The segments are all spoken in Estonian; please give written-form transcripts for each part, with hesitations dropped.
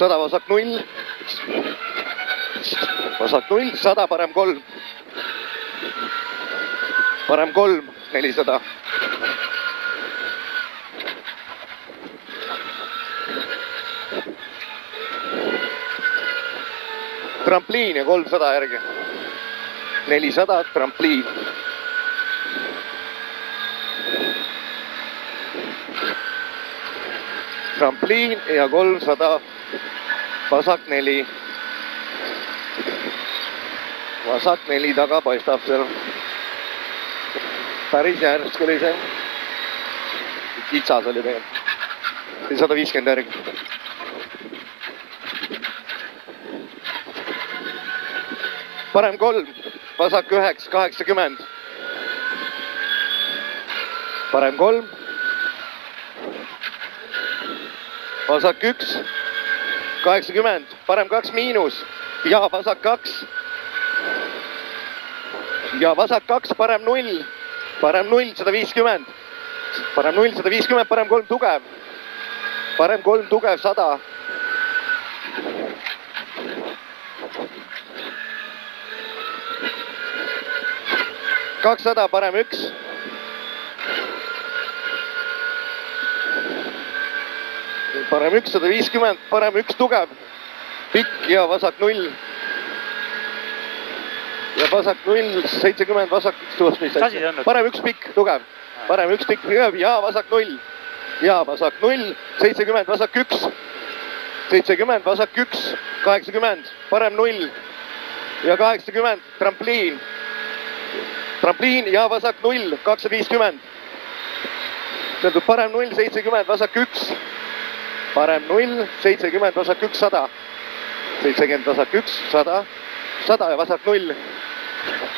100 vasak 0. Vasak 0, 100 parem 3. Parem 3, 400. Trampliin ja 300 järgi. 400 trampliin. Trampliin ja 300 vasak 4. Vasak 4 taga paistab seal. Päris järsk oli see. Kitsas oli tegelikult. 150 järgi. Parem 3, vasak 9, 80. Parem 3. Vasak 1, 80. Parem 2 miinus. Ja vasak 2. Ja vasak 2, parem 0. Parem 0, 150. Parem 0, 150, parem 3 tugev. Parem 3 tugev, 100. ...200, parem 1. Parem 1, 150, parem 1 tugev. Pikk ja vasak 0. Ja vasak 0, 70, vasak 1. Parem 1 pikk, tugev. Parem 1 pikk ja vasak 0. Ja vasak 0, 70, vasak 1. 70, vasak 1, 80, parem 0. Ja 80, trampliin. Trampliin ja vasak 0, 250. Tähendab parem 0, 70, vasak 1. Parem 0, 70, vasak 1, 100. 70, vasak 1, 100. 100 ja vasak 0.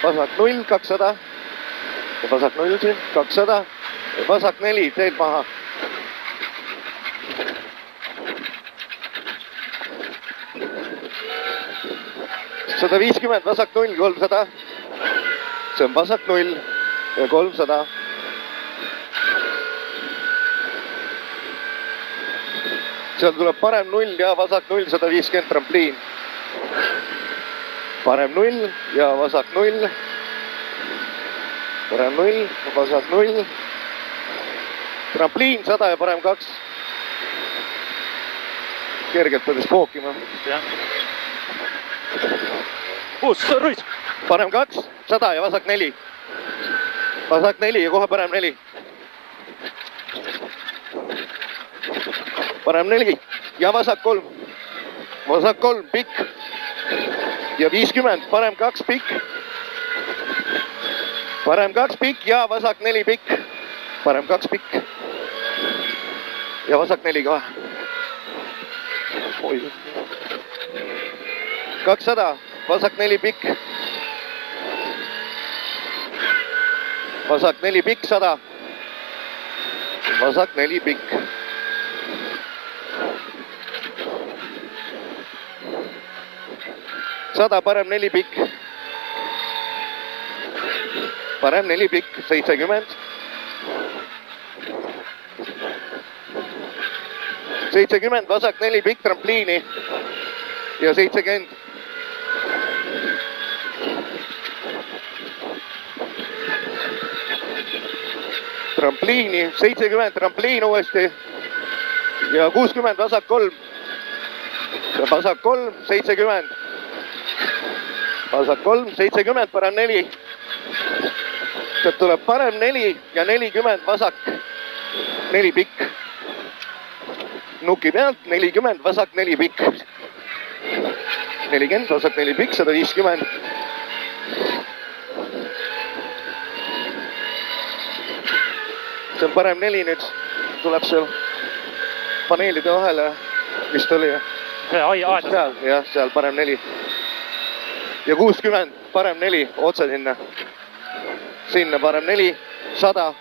Vasak 0, 200. Ja vasak 0 siin, 200. Ja vasak 4, teed maha. Sada 50, vasak 0, 300. See on vasak 0 ja 300. Seal tuleb parem 0 ja vasak 0, 150 trampliin. Parem 0 ja vasak 0. Parem 0, vasak 0. Trampliin 100 ja parem 2. Kergelt peab spookima. Ruis. Parem 2, 100 ja vasak 4. Vasak 4 ja kohe parem 4. Parem 4 ja vasak 3. Vasak 3, pikk. Ja 50, parem 2 pikk. Parem 2 pikk ja vasak 4 pikk. Parem 2 pikk. Ja vasak 4 ka. 200, vasak 4 pikk. Vasak 4 pikk, 100. Vasak 4 pikk. Sada, parem 4 pikk. Parem 4 pikk, 70. 70, vasak 4 pikk trampliini. Ja 70. Trampliini, 70, trampliin uuesti. Ja 60, vasak 3. Vasak 3, 70. Vasak 3, 70, parem 4. Sealt tuleb parem 4 ja 40, vasak 4 pikk. Nuki pealt 40, vasak 4 pikk. 40, vasak 4 pikk, 150. See on parem 4 nüüd. Tuleb seal paneelide vahele. Vist oli. Seal, jah, seal parem 4. Ja 60, parem 4, otse sinna. Sinna parem 4, 100.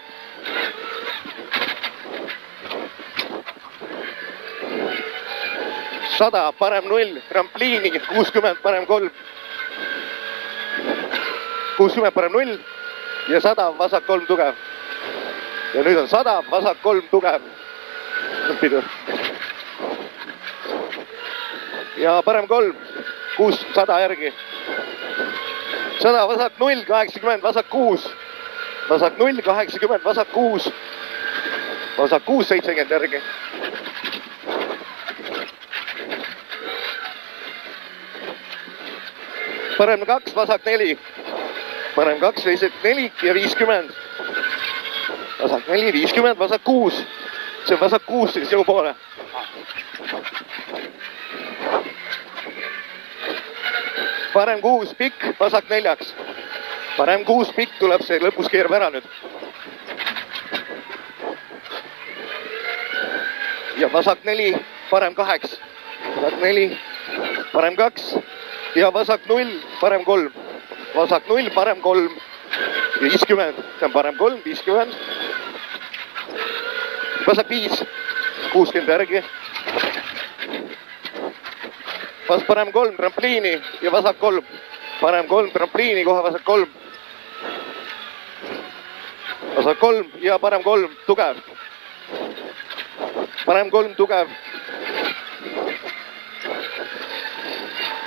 100, parem 0, trampliini, 60, parem 3. 60, parem 0 ja 100, vasak 3 tugev. Ja nüüd on 100, vasak 3 tugev. Pidu. ja parem 3, 6, 100 järgi. 100, vasak 0, 80, vasak 6. Vasak 0, 80, vasak 6. Vasak 6, 70 järgi. Parem 2, vasak 4. Parem 2, 4 ja 50. Vasak 4, 50, vasak 6. See on vasak 6, siis jõu poole. Parem 6, pikk, vasak 4. Parem 6, pikk tuleb see, lõpus keerab ära nüüd. Ja vasak 4, parem 8. Vasak 4, parem 2. Ja vasak 0, parem 3. Vasak 0, parem 3. Ja 50. See on parem 3, 50. Vasak 5, 60 järgi. Parem 3, trampliini ja vasak 3. Parem 3, trampliini, kohe vasak 3. Vasak 3 ja parem 3, tugev. Parem 3, tugev.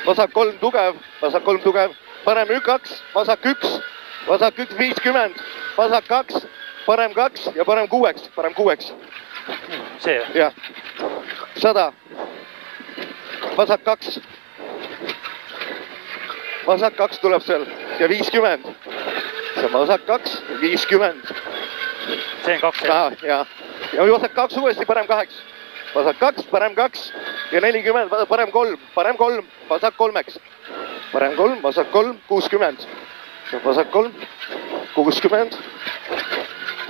Vasak 3, tugev. Vasak 3, tugev. Parem 2, vasak 1. Vasak 1, 50. Vasak 2, parem 2 ja parem 6. Parem 6. See? Jah. 100. Vasak 2. Vasak 2 tuleb seal ja 50. See on vasak 2, 50. See on 2. Ja vasak 2 uuesti, parem 8. Vasak 2, parem 2 ja 40, parem 3. Parem 3, vasak 3. Parem 3, vasak 3, 60. See on vasak 3, 60.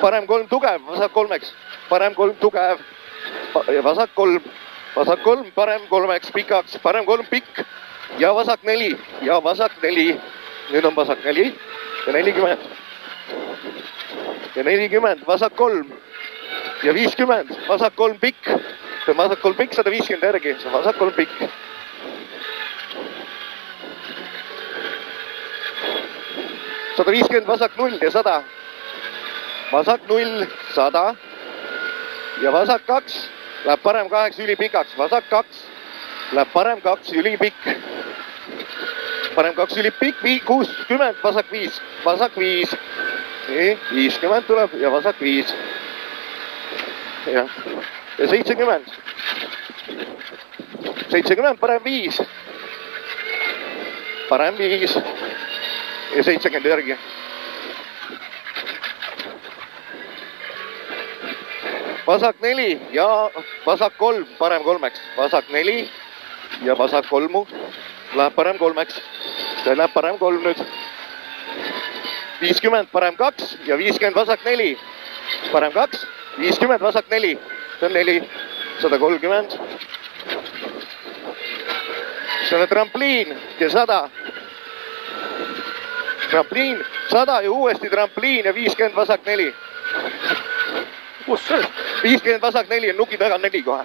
Parem 3, tugev, vasak 3. Parem 3, tugev. Vasak 3. Vasak 3, parem 3, pikaks. Parem 3, pikk. Ja vasak 4. Ja vasak 4. Nüüd on vasak 4 ja 40. Ja 40, vasak 3. Ja 50, vasak 3, pikk. See on vasak 3, pikk, 150 järgi. See on vasak 3, pikk. Vasak 0 ja 100. Vasak 0, 100. Ja vasak 2 läheb parem 8 ülipikaks. Vasak 2 läheb parem 2 ülipikk. Parem 2 ülipikk, 60, vasak 5. Vasak 5. Nii, 50 tuleb ja vasak 5. Ja 70. 70, parem 5. Parem 5. Ja 70 järgi. Vasak 4 ja vasak 3, parem 3. Vasak 4 ja vasak 3 läheb parem 3. See läheb parem 3 nüüd. 50, parem 2 ja 50, vasak 4. Parem 2, 50, vasak 4. See on 4. 130. See on trampliin ja 100. Trampliin, 100 ja uuesti trampliin ja 50, vasak 4. Kus see? 50 vasak 4 on nuki taga 4 kohe.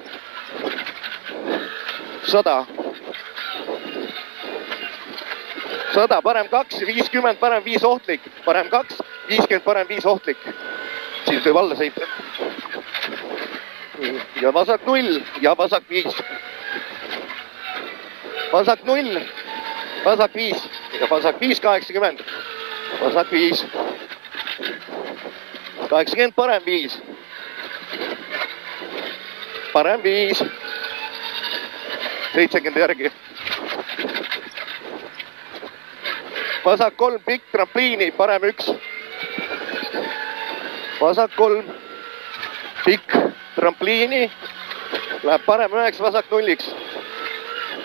100. 100, parem 2, 50, parem 5 ohtlik. Parem 2, 50, parem 5 ohtlik. Siis võib alla sõita. Ja vasak 0 ja vasak 5. Vasak 0, vasak 5 ja vasak 5, 80. Vasak 5. 80, parem 5. Parem 5. 70 järgi. Vasak 3, pikk trampliini, parem 1. Vasak 3, pikk trampliini, läheb parem 9, vasak 0-iks.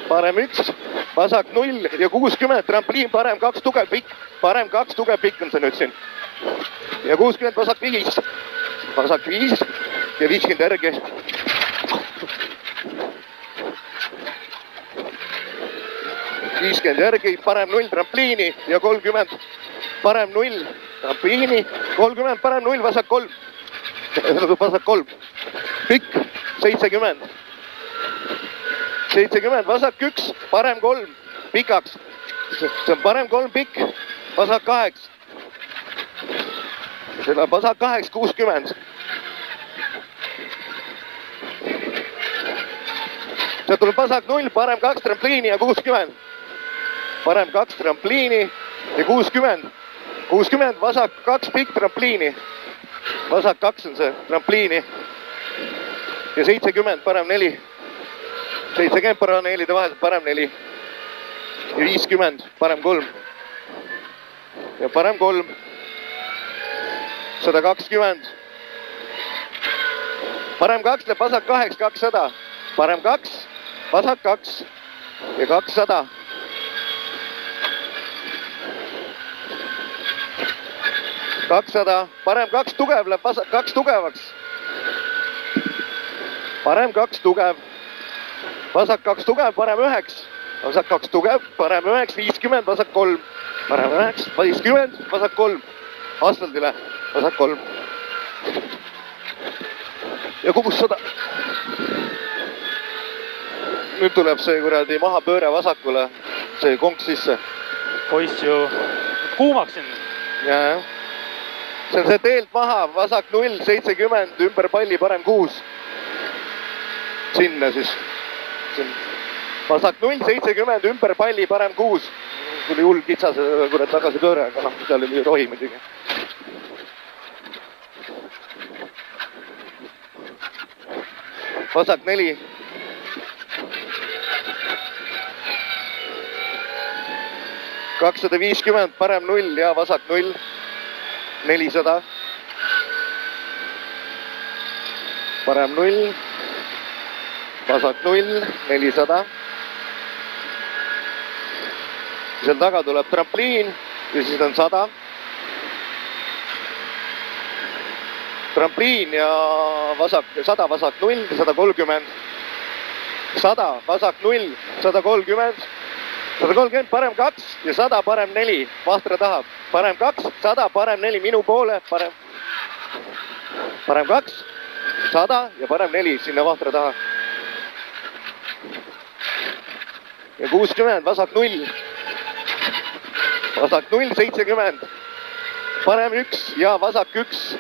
Parem 1, vasak 0 ja 60, trampliin, parem 2, tugev pikk. Parem 2, tugev pikk on see nüüd siin. Ja 60, vasak 5. Vasak 5 ja 50 järgi. järgi, parem 0 trampliini ja 30. Parem 0 trampliini, 30, parem 0, vasak 3. Vasak 3. Pikk, 70. 70, vasak 1, parem 3, pikaks. See on parem 3 pikk, vasak 8. See on vasak 8, 60. sealt tuleb vasak 0, parem 2 trampliini ja 60. Parem 2 trampliini ja 60. 60, vasak 2 pikk trampliini. Vasak 2 on see trampliini. Ja 70, parem 4. 70 paralleelide vahel, parem 4. Ja 50, parem 3. Ja parem 3. 120. Parem 2 läheb vasak 2, 200. Parem 2, vasak 2 ja 200. Parem 2 tugev läheb vasak 2 tugevaks. Parem 2 tugev. Vasak 2 tugev, parem 9. Vasak 2 tugev, parem 9, 50, vasak 3. Parem 9, 50, vasak 3. Asfaldile, vasak 3. Ja 600. Nüüd tuleb see kuradi maha pööre vasakule. See konks sisse. Poiss ju kuumaks siin. Ja. See on see teelt maha, vasak 0, 70, ümber palli, parem 6. Sinna siis. Vasak 0, 70, ümber palli, parem 6. Tuli hull kitsas kurat tagasi pööre, aga noh, seal oli rohi muidugi. Vasak 4. $250, parem 0 ja vasak 0. 400. Parem 0. Vasak 0, 400. Seal taga tuleb trampliin ja siis on 100. Trampliin ja vasak 100, vasak 0, 130. 100, vasak 0, 130. 130, parem 2 ja 100, parem 4. Vahtra tahab. Parem 2, 100, parem 4. Minu poole, parem 2, 100 ja parem 4 sinna vahtra taha. Ja 60, vasak 0. Vasak 0, 70. Parem 1 ja vasak 1.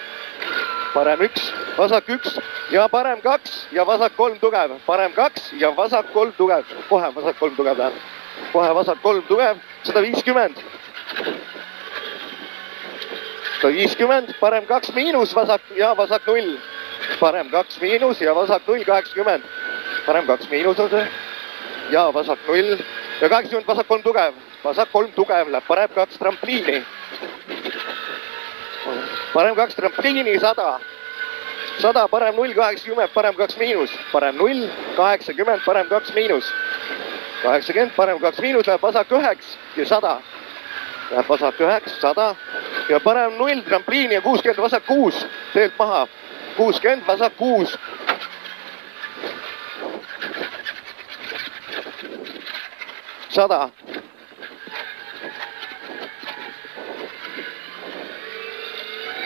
Parem 1, vasak 1 ja parem 2 ja vasak 3 tugev. Parem 2 ja vasak 3 tugev. Kohe vasak 3 tugev läheb. Kohe vasak 3 tugev. 150. 150, parem 2 miinus vasak ja vasak 0. Parem 2 miinus ja vasak 0, 80. Parem 2 miinus on see. Ja vasak 0 ja 80, vasak 3 tugev. Vasak 3 tugev läheb, parem 2 trampliini. Parem 2 trampliini, 100. 100, parem 0, 80, parem 2 miinus. Parem 0, 80, parem 2 miinus. 80, parem 2 miinus läheb vasak 9 ja 100. Läheb vasak 9, 100. Ja parem 0 trampliini ja 60, vasak 6. Teelt maha. 60, vasak 6. 100.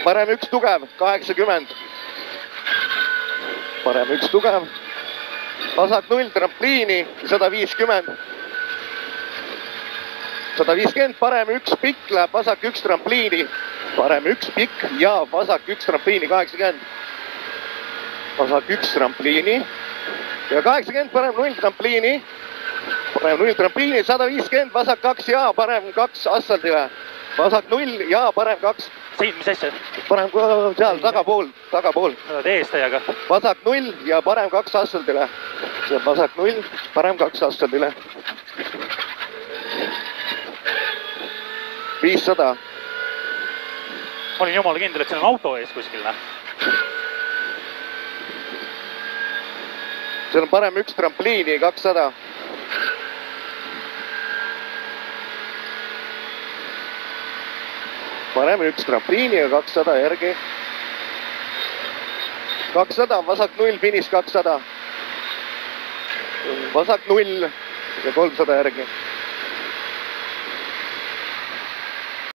Parem 1 tugev, 80. Parem 1 tugev. Vasak 0 trampliini, 150. 150, parem 1 pikk läheb, vasak 1 trampliini. Parem 1 pikk ja vasak 1 trampliini, 80. Vasak 1 trampliini. Ja 80, parem 0 trampliini. Parem 0 trampliini, 150, vasak 2 ja parem 2 asfaldile. Vasak 0 ja parem 2. Siin, mis asja? Parem seal tagapool. Eestajaga. Vasak 0 ja parem 2 asfaldile. See on vasak 0, parem 2 asfaldile. 500. Ma olin jumala kindel, et siin on auto ees kuskil. See on parem 1 trampliini, 200. Parem 1 trampliini ja 200 järgi. 200, vasak 0, finiš 200. Vasak 0 ja 300 järgi.